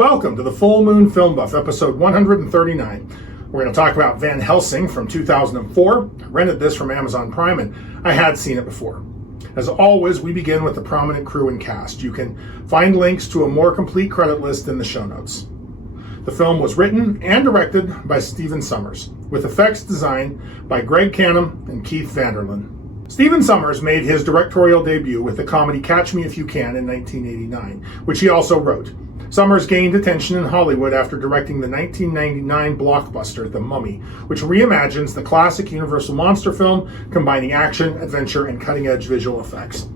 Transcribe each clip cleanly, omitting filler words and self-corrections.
Welcome to the Full Moon Film Buff, episode 139. We're going to talk about Van Helsing from 2004. I rented this from Amazon Prime and I had seen it before. As always, we begin with the prominent crew and cast. You can find links to a more complete credit list in the show notes. The film was written and directed by Stephen Sommers, with effects designed by Greg Canham and Keith Vanderlyn. Stephen Sommers made his directorial debut with the comedy Catch Me If You Can in 1989, which he also wrote. Sommers gained attention in Hollywood after directing the 1999 blockbuster The Mummy, which reimagines the classic Universal monster film, combining action, adventure, and cutting-edge visual effects.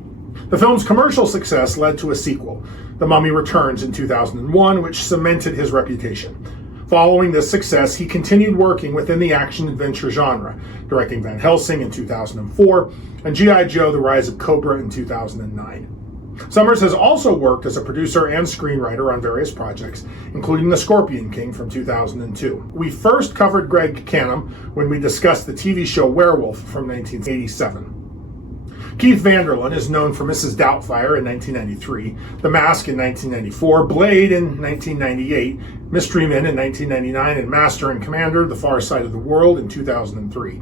The film's commercial success led to a sequel, The Mummy Returns, in 2001, which cemented his reputation. Following this success, he continued working within the action-adventure genre, directing Van Helsing in 2004 and G.I. Joe: The Rise of Cobra in 2009. Sommers has also worked as a producer and screenwriter on various projects, including The Scorpion King from 2002. We first covered Greg Canham when we discussed the TV show Werewolf from 1987. Keith Vanderlyn is known for Mrs. Doubtfire in 1993, The Mask in 1994, Blade in 1998, Mystery Men in 1999, and Master and Commander: The Far Side of the World in 2003.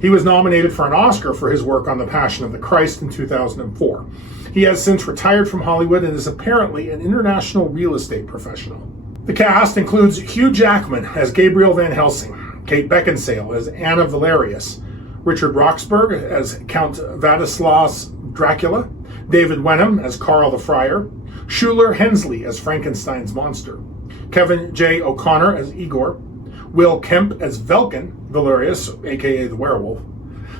He was nominated for an Oscar for his work on The Passion of the Christ in 2004. He has since retired from Hollywood and is apparently an international real estate professional. The cast includes Hugh Jackman as Gabriel Van Helsing, Kate Beckinsale as Anna Valerius, Richard Roxburgh as Count Vladislaus Dracula, David Wenham as Carl the Friar, Shuler Hensley as Frankenstein's monster, Kevin J. O'Connor as Igor, Will Kemp as Velkin Valerius, aka the Werewolf,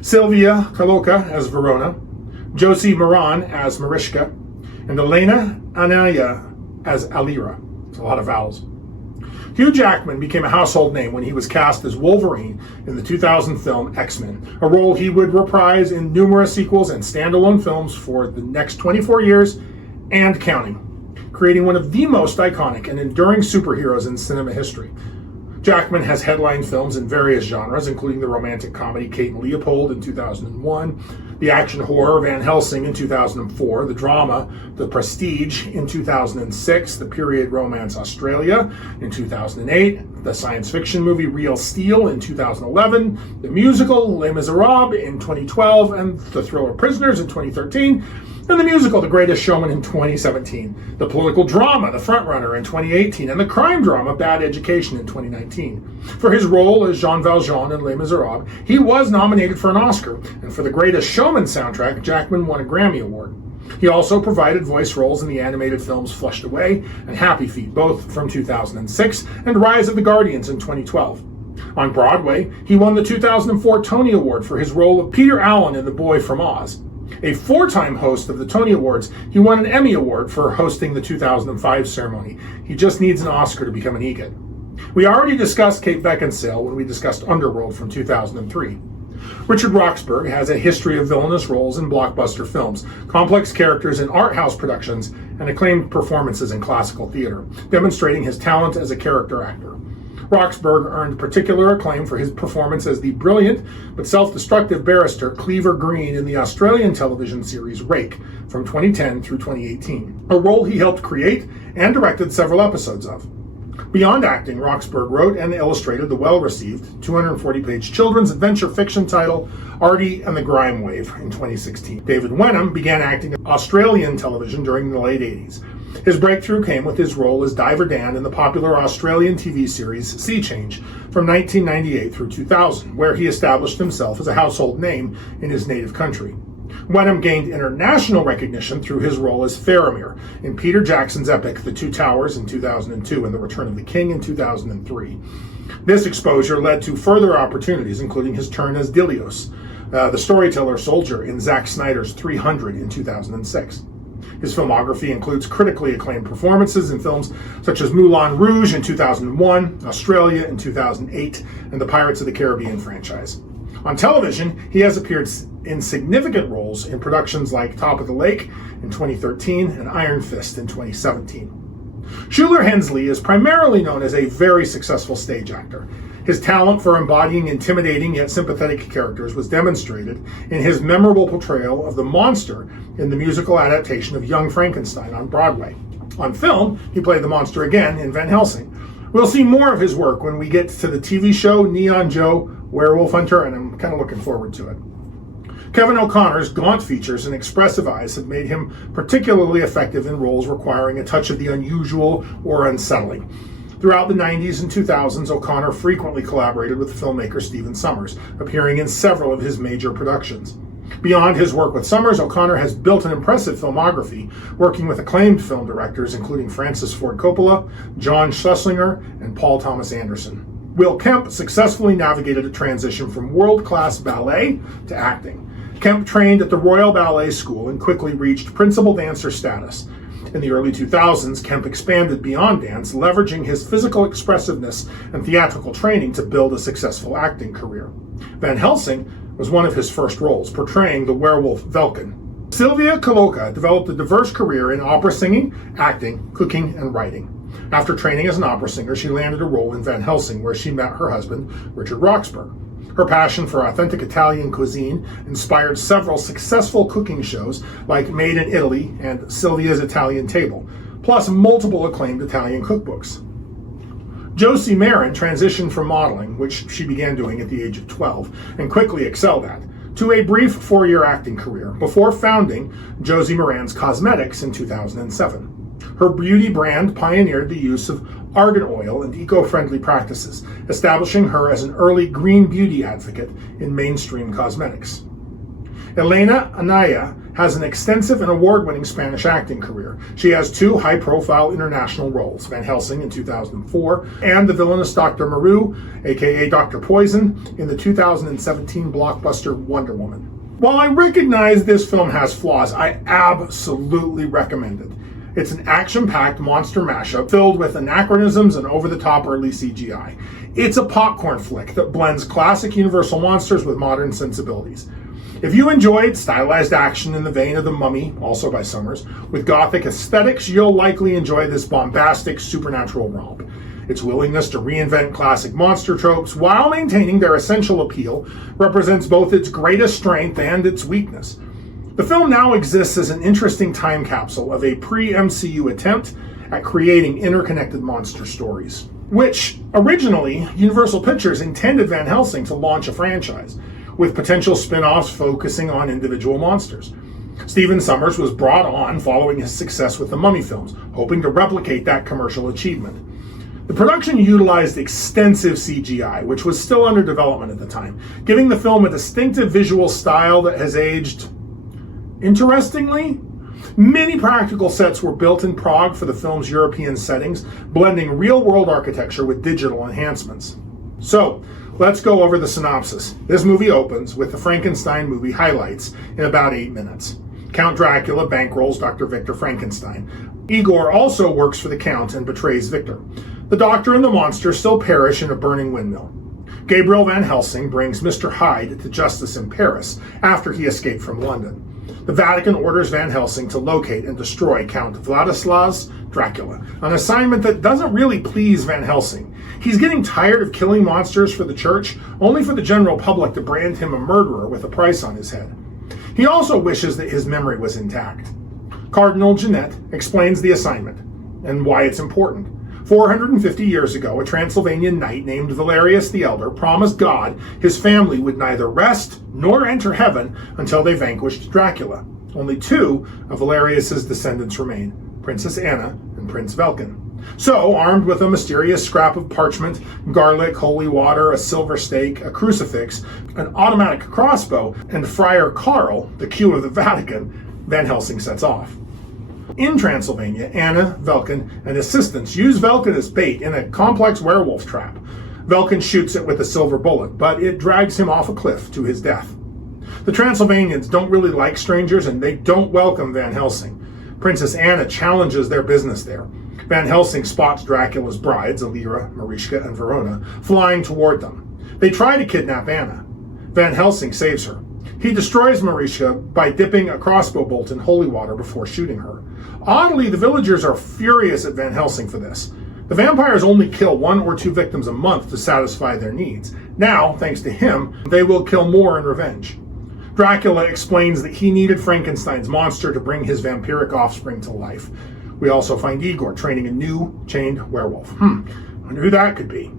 Sylvia Kaloka as Verona, Josie Moran as Mariska, and Elena Anaya as Alira. It's a lot of vowels. Hugh Jackman became a household name when he was cast as Wolverine in the 2000 film X-Men, a role he would reprise in numerous sequels and standalone films for the next 24 years and counting, creating one of the most iconic and enduring superheroes in cinema history. Jackman has headlined films in various genres, including the romantic comedy Kate and Leopold in 2001, the action horror Van Helsing in 2004, the drama The Prestige in 2006, the period romance Australia in 2008, the science fiction movie Real Steel in 2011, the musical Les Miserables in 2012, and the thriller Prisoners in 2013, and the musical The Greatest Showman in 2017, the political drama The Frontrunner in 2018, and the crime drama Bad Education in 2019. For his role as Jean Valjean in Les Miserables, he was nominated for an Oscar, and for The Greatest Showman soundtrack, Jackman won a Grammy Award. He also provided voice roles in the animated films Flushed Away and Happy Feet, both from 2006, and Rise of the Guardians in 2012. On Broadway, he won the 2004 Tony Award for his role of Peter Allen in The Boy from Oz. A four-time host of the Tony Awards, he won an Emmy Award for hosting the 2005 ceremony. He just needs an Oscar to become an EGOT. We already discussed Kate Beckinsale when we discussed Underworld from 2003. Richard Roxburgh has a history of villainous roles in blockbuster films, complex characters in art house productions, and acclaimed performances in classical theater, demonstrating his talent as a character actor. Roxburgh earned particular acclaim for his performance as the brilliant but self-destructive barrister Cleaver Green in the Australian television series Rake from 2010 through 2018, a role he helped create and directed several episodes of. Beyond acting, Roxburgh wrote and illustrated the well-received 240-page children's adventure fiction title Artie and the Grime Wave in 2016. David Wenham began acting in Australian television during the late 80s. His breakthrough came with his role as Diver Dan in the popular Australian TV series Sea Change from 1998 through 2000, where he established himself as a household name in his native country. Wenham gained international recognition through his role as Faramir in Peter Jackson's epic The Two Towers in 2002 and The Return of the King in 2003. This exposure led to further opportunities, including his turn as Dilios, the storyteller soldier in Zack Snyder's 300 in 2006. His filmography includes critically acclaimed performances in films such as Moulin Rouge in 2001, Australia in 2008, and the Pirates of the Caribbean franchise. On television, he has appeared in significant roles in productions like Top of the Lake in 2013 and Iron Fist in 2017. Shuler Hensley is primarily known as a very successful stage actor. His talent for embodying intimidating yet sympathetic characters was demonstrated in his memorable portrayal of the monster in the musical adaptation of Young Frankenstein on Broadway. On film, he played the monster again in Van Helsing. We'll see more of his work when we get to the TV show Neon Joe, Werewolf Hunter, and I'm kind of looking forward to it. Kevin O'Connor's gaunt features and expressive eyes have made him particularly effective in roles requiring a touch of the unusual or unsettling. Throughout the 90s and 2000s, O'Connor frequently collaborated with filmmaker Stephen Sommers, appearing in several of his major productions. Beyond his work with Sommers, O'Connor has built an impressive filmography, working with acclaimed film directors including Francis Ford Coppola, John Schlesinger, and Paul Thomas Anderson. Will Kemp successfully navigated a transition from world-class ballet to acting. Kemp trained at the Royal Ballet School and quickly reached principal dancer status. In the early 2000s, Kemp expanded beyond dance, leveraging his physical expressiveness and theatrical training to build a successful acting career. Van Helsing was one of his first roles, portraying the werewolf Velkin. Sylvia Kaloka developed a diverse career in opera singing, acting, cooking, and writing. After training as an opera singer, she landed a role in Van Helsing, where she met her husband, Richard Roxburgh. Her passion for authentic Italian cuisine inspired several successful cooking shows like Made in Italy and Sylvia's Italian Table, plus multiple acclaimed Italian cookbooks. Josie Marin transitioned from modeling, which she began doing at the age of 12, and quickly excelled at, to a brief 4-year acting career before founding Josie Maran's Cosmetics in 2007. Her beauty brand pioneered the use of argan oil and eco-friendly practices, establishing her as an early green beauty advocate in mainstream cosmetics. Elena Anaya has an extensive and award-winning Spanish acting career. She has 2 high-profile international roles, Van Helsing in 2004 and the villainous Dr. Maru, aka Dr. Poison, in the 2017 blockbuster Wonder Woman. While I recognize this film has flaws, I absolutely recommend it. It's an action-packed monster mashup filled with anachronisms and over-the-top early CGI. It's a popcorn flick that blends classic Universal monsters with modern sensibilities. If you enjoyed stylized action in the vein of The Mummy, also by Sommers, with gothic aesthetics, you'll likely enjoy this bombastic supernatural romp. Its willingness to reinvent classic monster tropes while maintaining their essential appeal represents both its greatest strength and its weakness. The film now exists as an interesting time capsule of a pre-MCU attempt at creating interconnected monster stories, which originally Universal Pictures intended Van Helsing to launch a franchise, with potential spin-offs focusing on individual monsters. Stephen Sommers was brought on following his success with the Mummy films, hoping to replicate that commercial achievement. The production utilized extensive CGI, which was still under development at the time, giving the film a distinctive visual style that has aged interestingly. Many practical sets were built in Prague for the film's European settings, blending real-world architecture with digital enhancements. So, let's go over the synopsis. This movie opens with the Frankenstein movie highlights in about 8 minutes. Count Dracula bankrolls Dr. Victor Frankenstein. Igor also works for the Count and betrays Victor. The Doctor and the monster still perish in a burning windmill. Gabriel Van Helsing brings Mr. Hyde to justice in Paris after he escaped from London. The Vatican orders Van Helsing to locate and destroy Count Vladislav Dracula, an assignment that doesn't really please Van Helsing. He's getting tired of killing monsters for the church, only for the general public to brand him a murderer with a price on his head. He also wishes that his memory was intact. Cardinal Genet explains the assignment and why it's important. 450 years ago, a Transylvanian knight named Valerius the Elder promised God his family would neither rest nor enter heaven until they vanquished Dracula. Only 2 of Valerius's descendants remain, Princess Anna and Prince Velkin. So, armed with a mysterious scrap of parchment, garlic, holy water, a silver stake, a crucifix, an automatic crossbow, and Friar Karl, the Q of the Vatican, Van Helsing sets off. In Transylvania, Anna, Velkin, and assistants use Velkin as bait in a complex werewolf trap. Velkin shoots it with a silver bullet, but it drags him off a cliff to his death. The Transylvanians don't really like strangers, and they don't welcome Van Helsing. Princess Anna challenges their business there. Van Helsing spots Dracula's brides, Alira, Mariska, and Verona, flying toward them. They try to kidnap Anna. Van Helsing saves her. He destroys Mariska by dipping a crossbow bolt in holy water before shooting her. Oddly, the villagers are furious at Van Helsing for this. The vampires only kill 1 or 2 victims a month to satisfy their needs. Now, thanks to him, they will kill more in revenge. Dracula explains that he needed Frankenstein's monster to bring his vampiric offspring to life. We also find Igor training a new chained werewolf. I wonder who that could be.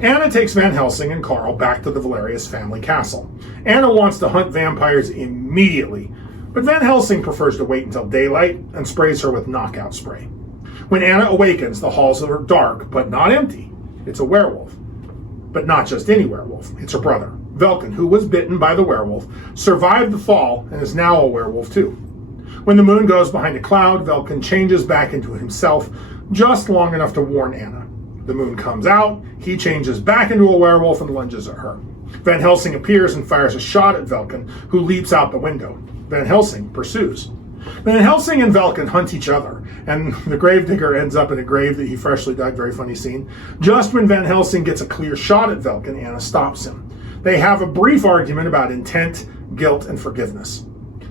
Anna takes Van Helsing and Carl back to the Valerius family castle. Anna wants to hunt vampires immediately, but Van Helsing prefers to wait until daylight and sprays her with knockout spray. When Anna awakens, the halls are dark, but not empty. It's a werewolf. But not just any werewolf. It's her brother, Velkin, who was bitten by the werewolf, survived the fall, and is now a werewolf too. When the moon goes behind a cloud, Velkin changes back into himself, just long enough to warn Anna. The moon comes out, he changes back into a werewolf and lunges at her. Van Helsing appears and fires a shot at Velkin, who leaps out the window. Van Helsing pursues. Van Helsing and Velkin hunt each other, and the gravedigger ends up in a grave that he freshly dug. Very funny scene. Just when Van Helsing gets a clear shot at Velkin, Anna stops him. They have a brief argument about intent, guilt, and forgiveness.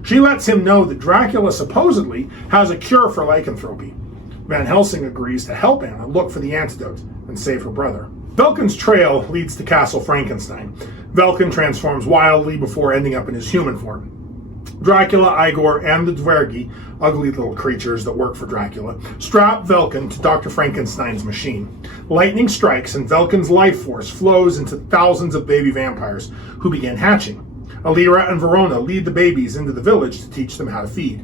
She lets him know that Dracula supposedly has a cure for lycanthropy. Van Helsing agrees to help Anna look for the antidote and save her brother. Velkin's trail leads to Castle Frankenstein. Velkin transforms wildly before ending up in his human form. Dracula, Igor, and the Dwergi, ugly little creatures that work for Dracula, strap Velkin to Dr. Frankenstein's machine. Lightning strikes and Velkin's life force flows into thousands of baby vampires who begin hatching. Alira and Verona lead the babies into the village to teach them how to feed.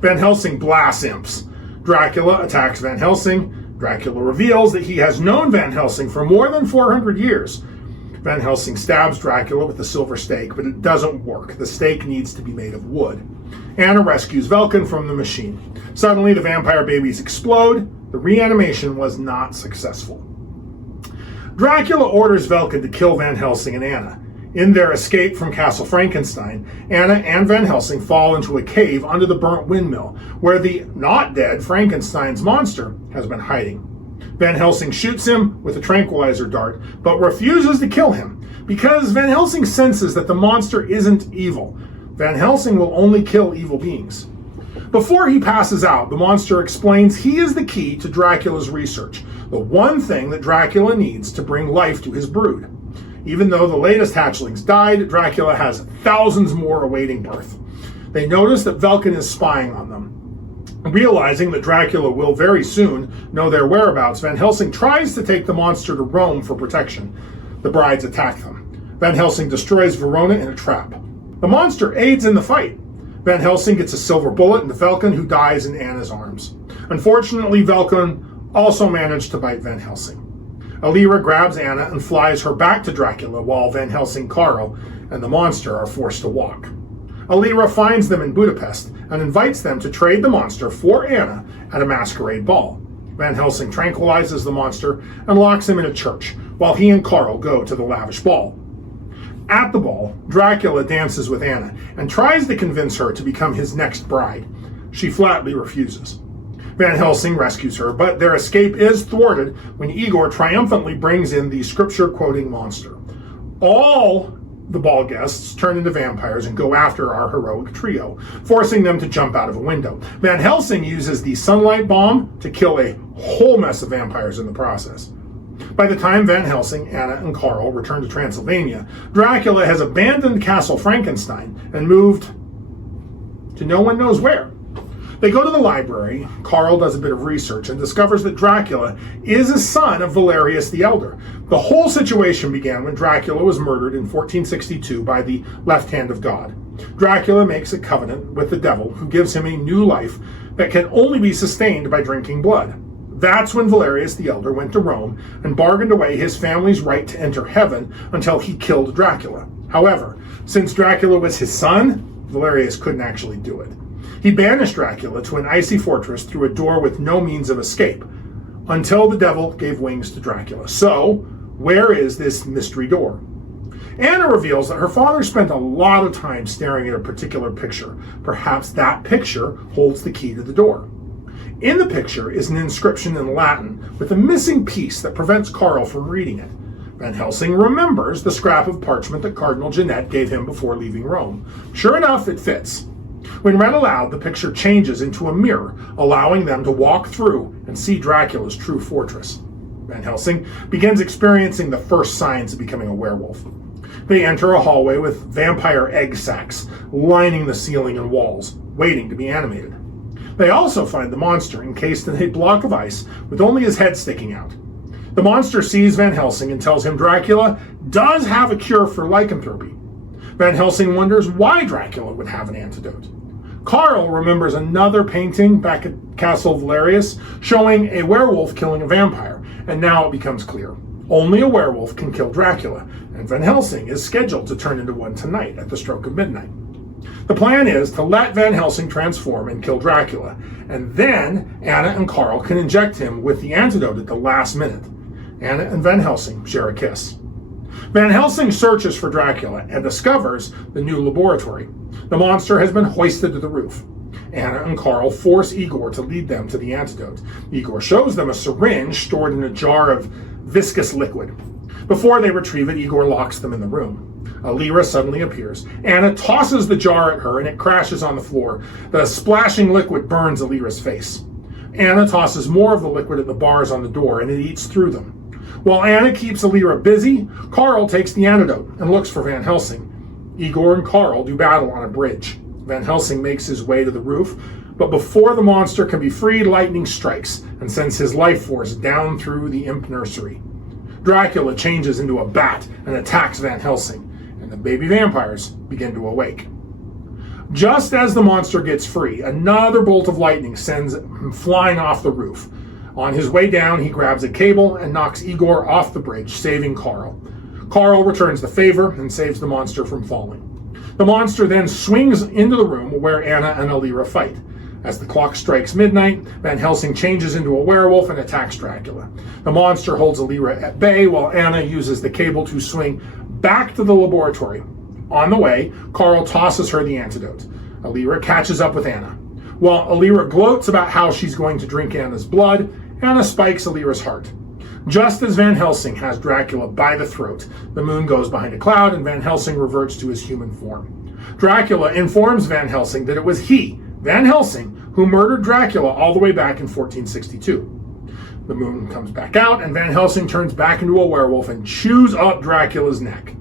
Van Helsing blasts imps. Dracula attacks Van Helsing. Dracula reveals that he has known Van Helsing for more than 400 years. Van Helsing stabs Dracula with the silver stake, but it doesn't work. The stake needs to be made of wood. Anna rescues Velkin from the machine. Suddenly, the vampire babies explode. The reanimation was not successful. Dracula orders Velkin to kill Van Helsing and Anna. In their escape from Castle Frankenstein, Anna and Van Helsing fall into a cave under the burnt windmill, where the not-dead Frankenstein's monster has been hiding. Van Helsing shoots him with a tranquilizer dart, but refuses to kill him, because Van Helsing senses that the monster isn't evil. Van Helsing will only kill evil beings. Before he passes out, the monster explains he is the key to Dracula's research, the one thing that Dracula needs to bring life to his brood. Even though the latest hatchlings died, Dracula has thousands more awaiting birth. They notice that Velkin is spying on them. Realizing that Dracula will very soon know their whereabouts, Van Helsing tries to take the monster to Rome for protection. The brides attack them. Van Helsing destroys Verona in a trap. The monster aids in the fight. Van Helsing gets a silver bullet into Velkin, who dies in Anna's arms. Unfortunately, Velkin also managed to bite Van Helsing. Alira grabs Anna and flies her back to Dracula, while Van Helsing, Carl, and the monster are forced to walk. Alira finds them in Budapest and invites them to trade the monster for Anna at a masquerade ball. Van Helsing tranquilizes the monster and locks him in a church, while he and Carl go to the lavish ball. At the ball, Dracula dances with Anna and tries to convince her to become his next bride. She flatly refuses. Van Helsing rescues her, but their escape is thwarted when Igor triumphantly brings in the scripture-quoting monster. All the ball guests turn into vampires and go after our heroic trio, forcing them to jump out of a window. Van Helsing uses the sunlight bomb to kill a whole mess of vampires in the process. By the time Van Helsing, Anna, and Carl return to Transylvania, Dracula has abandoned Castle Frankenstein and moved to no one knows where. They go to the library. Carl does a bit of research and discovers that Dracula is a son of Valerius the Elder. The whole situation began when Dracula was murdered in 1462 by the left hand of God. Dracula makes a covenant with the devil, who gives him a new life that can only be sustained by drinking blood. That's when Valerius the Elder went to Rome and bargained away his family's right to enter heaven until he killed Dracula. However, since Dracula was his son, Valerius couldn't actually do it. He banished Dracula to an icy fortress through a door with no means of escape, until the devil gave wings to Dracula. So, where is this mystery door? Anna reveals that her father spent a lot of time staring at a particular picture. Perhaps that picture holds the key to the door. In the picture is an inscription in Latin with a missing piece that prevents Carl from reading it. Van Helsing remembers the scrap of parchment that Cardinal Ginette gave him before leaving Rome. Sure enough, it fits. When read aloud, the picture changes into a mirror, allowing them to walk through and see Dracula's true fortress. Van Helsing begins experiencing the first signs of becoming a werewolf. They enter a hallway with vampire egg sacs lining the ceiling and walls, waiting to be animated. They also find the monster encased in a block of ice with only his head sticking out. The monster sees Van Helsing and tells him Dracula does have a cure for lycanthropy. Van Helsing wonders why Dracula would have an antidote. Carl remembers another painting back at Castle Valerius showing a werewolf killing a vampire, and now it becomes clear. Only a werewolf can kill Dracula, and Van Helsing is scheduled to turn into one tonight at the stroke of midnight. The plan is to let Van Helsing transform and kill Dracula, and then Anna and Carl can inject him with the antidote at the last minute. Anna and Van Helsing share a kiss. Van Helsing searches for Dracula and discovers the new laboratory. The monster has been hoisted to the roof. Anna and Carl force Igor to lead them to the antidote. Igor shows them a syringe stored in a jar of viscous liquid. Before they retrieve it, Igor locks them in the room. Alira suddenly appears. Anna tosses the jar at her and it crashes on the floor. The splashing liquid burns Alira's face. Anna tosses more of the liquid at the bars on the door and it eats through them. While Anna keeps Alira busy, Carl takes the antidote and looks for Van Helsing. Igor and Carl do battle on a bridge. Van Helsing makes his way to the roof, but before the monster can be freed, lightning strikes and sends his life force down through the imp nursery. Dracula changes into a bat and attacks Van Helsing, and the baby vampires begin to awake. Just as the monster gets free, another bolt of lightning sends him flying off the roof. On his way down, he grabs a cable and knocks Igor off the bridge, saving Carl. Carl returns the favor and saves the monster from falling. The monster then swings into the room where Anna and Alira fight. As the clock strikes midnight, Van Helsing changes into a werewolf and attacks Dracula. The monster holds Alira at bay while Anna uses the cable to swing back to the laboratory. On the way, Carl tosses her the antidote. Alira catches up with Anna. While Alira gloats about how she's going to drink Anna's blood, Anna spikes Alira's heart. Just as Van Helsing has Dracula by the throat, the moon goes behind a cloud and Van Helsing reverts to his human form. Dracula informs Van Helsing that it was he, Van Helsing, who murdered Dracula all the way back in 1462. The moon comes back out and Van Helsing turns back into a werewolf and chews up Dracula's neck.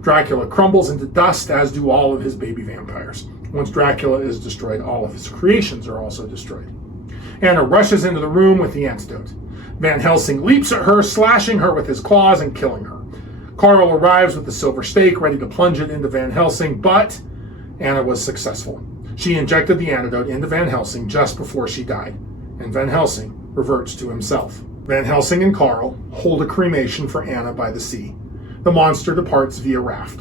Dracula crumbles into dust, as do all of his baby vampires. Once Dracula is destroyed, all of his creations are also destroyed. Anna rushes into the room with the antidote. Van Helsing leaps at her, slashing her with his claws and killing her. Carl arrives with the silver stake, ready to plunge it into Van Helsing, but Anna was successful. She injected the antidote into Van Helsing just before she died, and Van Helsing reverts to himself. Van Helsing and Carl hold a cremation for Anna by the sea. The monster departs via raft.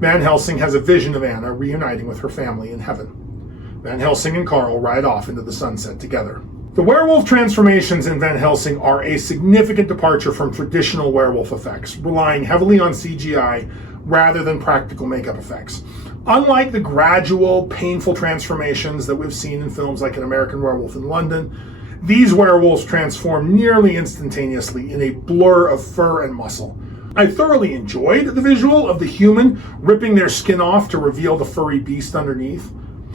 Van Helsing has a vision of Anna reuniting with her family in heaven. Van Helsing and Carl ride off into the sunset together. The werewolf transformations in Van Helsing are a significant departure from traditional werewolf effects, relying heavily on CGI rather than practical makeup effects. Unlike the gradual, painful transformations that we've seen in films like An American Werewolf in London, these werewolves transform nearly instantaneously in a blur of fur and muscle. I thoroughly enjoyed the visual of the human ripping their skin off to reveal the furry beast underneath.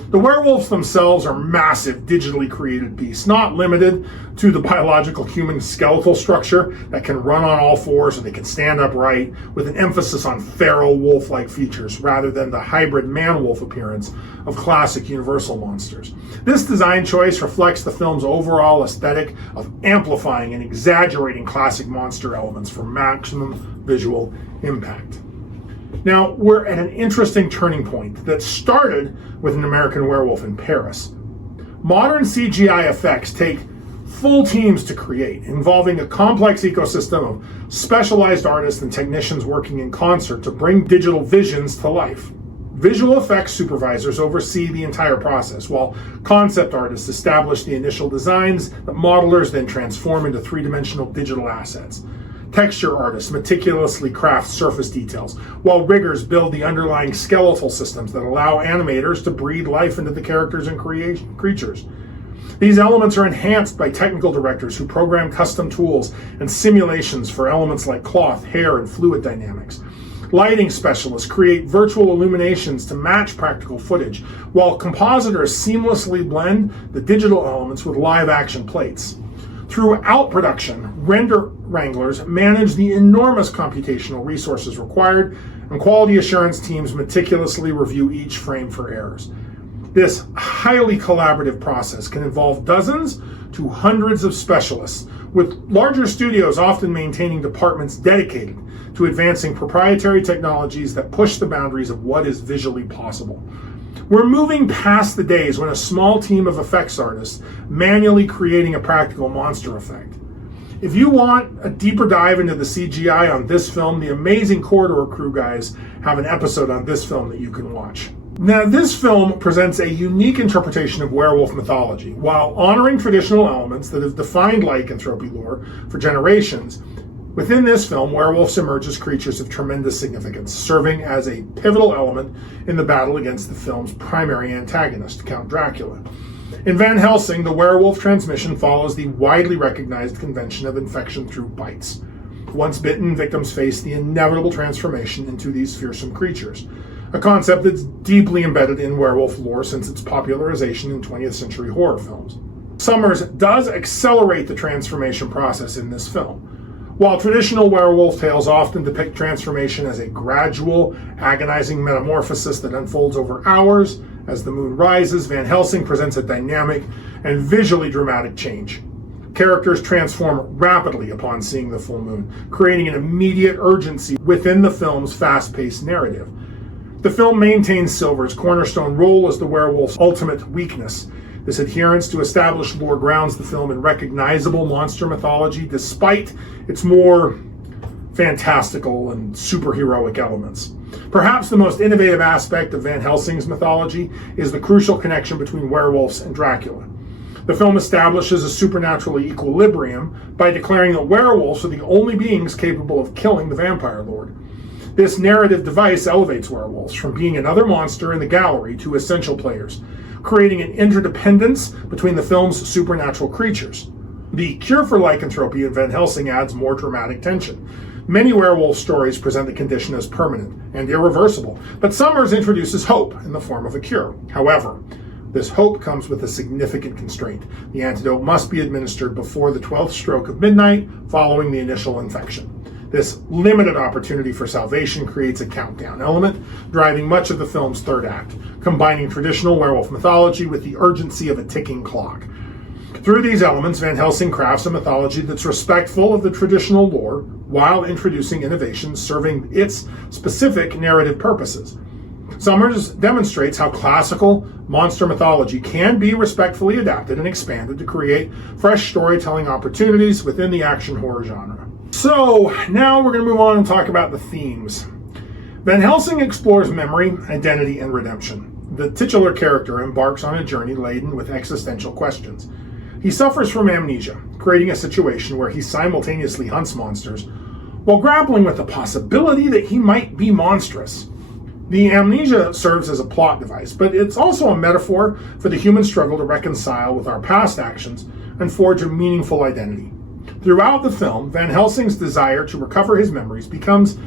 The werewolves themselves are massive, digitally created beasts, not limited to the biological human skeletal structure that can run on all fours and they can stand upright, with an emphasis on feral wolf-like features rather than the hybrid man-wolf appearance of classic Universal monsters. This design choice reflects the film's overall aesthetic of amplifying and exaggerating classic monster elements for maximum visual impact. Now, we're at an interesting turning point that started with An American Werewolf in Paris. Modern CGI effects take full teams to create, involving a complex ecosystem of specialized artists and technicians working in concert to bring digital visions to life. Visual effects supervisors oversee the entire process, while concept artists establish the initial designs that modelers then transform into three-dimensional digital assets. Texture artists meticulously craft surface details, while riggers build the underlying skeletal systems that allow animators to breathe life into the characters and creatures. These elements are enhanced by technical directors who program custom tools and simulations for elements like cloth, hair, and fluid dynamics. Lighting specialists create virtual illuminations to match practical footage, while compositors seamlessly blend the digital elements with live-action plates. Throughout production, render wranglers manage the enormous computational resources required, and quality assurance teams meticulously review each frame for errors. This highly collaborative process can involve dozens to hundreds of specialists, with larger studios often maintaining departments dedicated to advancing proprietary technologies that push the boundaries of what is visually possible. We're moving past the days when a small team of effects artists manually creating a practical monster effect. If you want a deeper dive into the CGI on this film, the amazing Corridor Crew guys have an episode on this film that you can watch. Now, this film presents a unique interpretation of werewolf mythology. While honoring traditional elements that have defined lycanthropy lore for generations, within this film, werewolves emerge as creatures of tremendous significance, serving as a pivotal element in the battle against the film's primary antagonist, Count Dracula. In Van Helsing, the werewolf transmission follows the widely recognized convention of infection through bites. Once bitten, victims face the inevitable transformation into these fearsome creatures, a concept that's deeply embedded in werewolf lore since its popularization in 20th century horror films. Summers does accelerate the transformation process in this film. While traditional werewolf tales often depict transformation as a gradual, agonizing metamorphosis that unfolds over hours, as the moon rises, Van Helsing presents a dynamic and visually dramatic change. Characters transform rapidly upon seeing the full moon, creating an immediate urgency within the film's fast-paced narrative. The film maintains Silver's cornerstone role as the werewolf's ultimate weakness. This adherence to established lore grounds the film in recognizable monster mythology, despite its more fantastical and superheroic elements. Perhaps the most innovative aspect of Van Helsing's mythology is the crucial connection between werewolves and Dracula. The film establishes a supernatural equilibrium by declaring that werewolves are the only beings capable of killing the vampire lord. This narrative device elevates werewolves from being another monster in the gallery to essential players, creating an interdependence between the film's supernatural creatures. The cure for lycanthropy in Van Helsing adds more dramatic tension. Many werewolf stories present the condition as permanent and irreversible, but Summers introduces hope in the form of a cure. However, this hope comes with a significant constraint. The antidote must be administered before the 12th stroke of midnight following the initial infection. This limited opportunity for salvation creates a countdown element, driving much of the film's third act, combining traditional werewolf mythology with the urgency of a ticking clock. Through these elements, Van Helsing crafts a mythology that's respectful of the traditional lore while introducing innovations serving its specific narrative purposes. Summers demonstrates how classical monster mythology can be respectfully adapted and expanded to create fresh storytelling opportunities within the action horror genre. So, now we're going to move on and talk about the themes. Van Helsing explores memory, identity, and redemption. The titular character embarks on a journey laden with existential questions. He suffers from amnesia, creating a situation where he simultaneously hunts monsters while grappling with the possibility that he might be monstrous. The amnesia serves as a plot device, but it's also a metaphor for the human struggle to reconcile with our past actions and forge a meaningful identity. Throughout the film, Van Helsing's desire to recover his memories becomes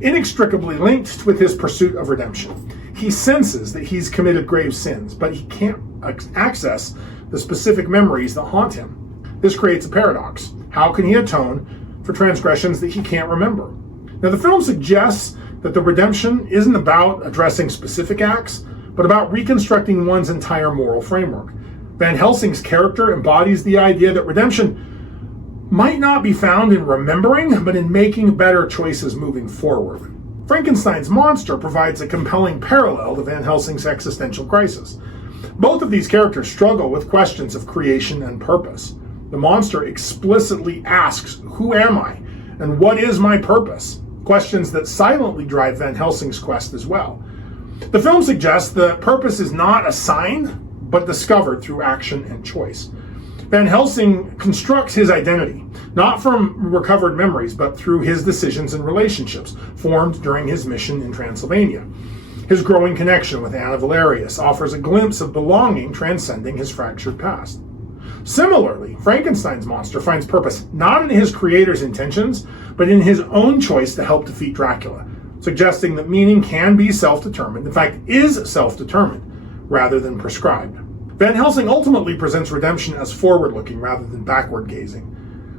inextricably linked with his pursuit of redemption. He senses that he's committed grave sins, but he can't access the specific memories that haunt him. This creates a paradox. How can he atone for transgressions that he can't remember? Now, the film suggests that the redemption isn't about addressing specific acts, but about reconstructing one's entire moral framework. Van Helsing's character embodies the idea that redemption might not be found in remembering, but in making better choices moving forward. Frankenstein's monster provides a compelling parallel to Van Helsing's existential crisis. Both of these characters struggle with questions of creation and purpose. The monster explicitly asks, "Who am I? And what is my purpose?" Questions that silently drive Van Helsing's quest as well. The film suggests that purpose is not assigned, but discovered through action and choice. Van Helsing constructs his identity, not from recovered memories, but through his decisions and relationships formed during his mission in Transylvania. His growing connection with Anna Valerius offers a glimpse of belonging transcending his fractured past. Similarly, Frankenstein's monster finds purpose not in his creator's intentions, but in his own choice to help defeat Dracula, suggesting that meaning can be self-determined, in fact, is self-determined, rather than prescribed. Van Helsing ultimately presents redemption as forward-looking rather than backward-gazing.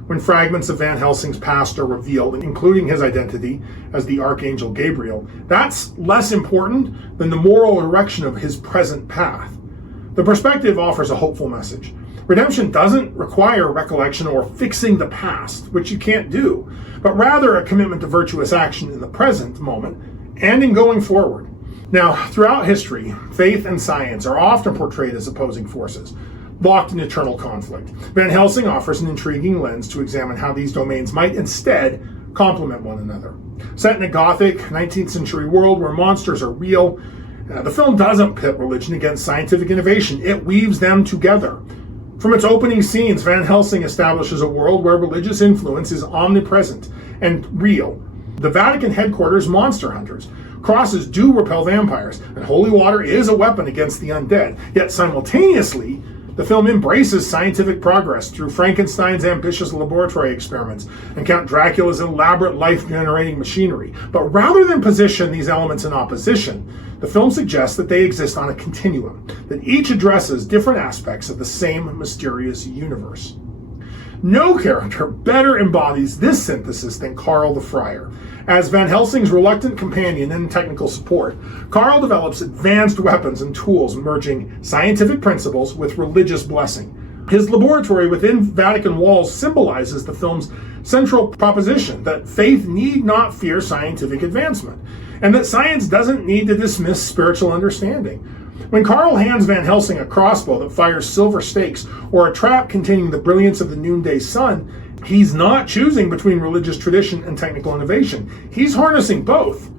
When fragments of Van Helsing's past are revealed, including his identity as the Archangel Gabriel, that's less important than the moral erection of his present path. The perspective offers a hopeful message. Redemption doesn't require recollection or fixing the past, which you can't do, but rather a commitment to virtuous action in the present moment and in going forward. Now, throughout history, faith and science are often portrayed as opposing forces, locked in eternal conflict. Van Helsing offers an intriguing lens to examine how these domains might instead complement one another. Set in a Gothic 19th century world where monsters are real, the film doesn't pit religion against scientific innovation. It weaves them together. From its opening scenes, Van Helsing establishes a world where religious influence is omnipresent and real. The Vatican headquarters monster hunters. Crosses do repel vampires, and holy water is a weapon against the undead. Yet simultaneously, the film embraces scientific progress through Frankenstein's ambitious laboratory experiments and Count Dracula's elaborate life-generating machinery. But rather than position these elements in opposition, the film suggests that they exist on a continuum, that each addresses different aspects of the same mysterious universe. No character better embodies this synthesis than Carl the Friar. As Van Helsing's reluctant companion and technical support, Carl develops advanced weapons and tools merging scientific principles with religious blessing. His laboratory within Vatican walls symbolizes the film's central proposition that faith need not fear scientific advancement, and that science doesn't need to dismiss spiritual understanding. When Carl hands Van Helsing a crossbow that fires silver stakes or a trap containing the brilliance of the noonday sun, he's not choosing between religious tradition and technical innovation. He's harnessing both.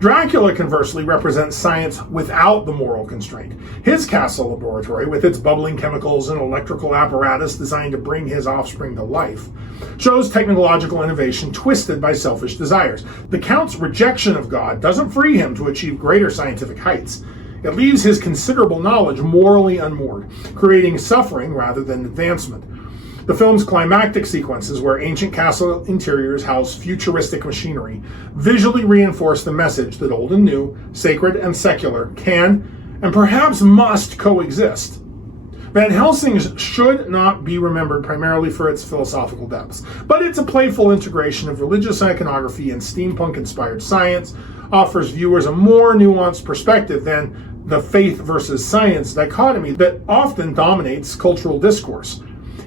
Dracula, conversely, represents science without the moral constraint. His castle laboratory, with its bubbling chemicals and electrical apparatus designed to bring his offspring to life, shows technological innovation twisted by selfish desires. The Count's rejection of God doesn't free him to achieve greater scientific heights. It leaves his considerable knowledge morally unmoored, creating suffering rather than advancement. The film's climactic sequences, where ancient castle interiors house futuristic machinery, visually reinforce the message that old and new, sacred and secular, can and perhaps must coexist. Van Helsing should not be remembered primarily for its philosophical depths, but its a playful integration of religious iconography and steampunk-inspired science offers viewers a more nuanced perspective than the faith versus science dichotomy that often dominates cultural discourse.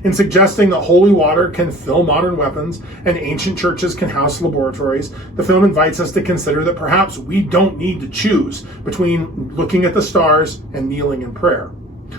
In suggesting that holy water can fill modern weapons and ancient churches can house laboratories, the film invites us to consider that perhaps we don't need to choose between looking at the stars and kneeling in prayer.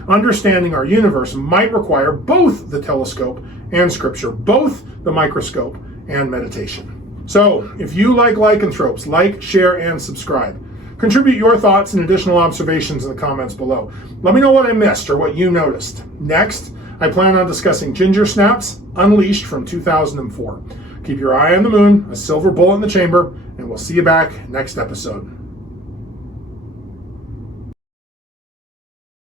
Understanding our universe might require both the telescope and scripture, both the microscope and meditation. So, if you like lycanthropes, like, share, and subscribe. Contribute your thoughts and additional observations in the comments below. Let me know what I missed or what you noticed. Next, I plan on discussing Ginger Snaps Unleashed from 2004. Keep your eye on the moon, a silver bullet in the chamber, and we'll see you back next episode.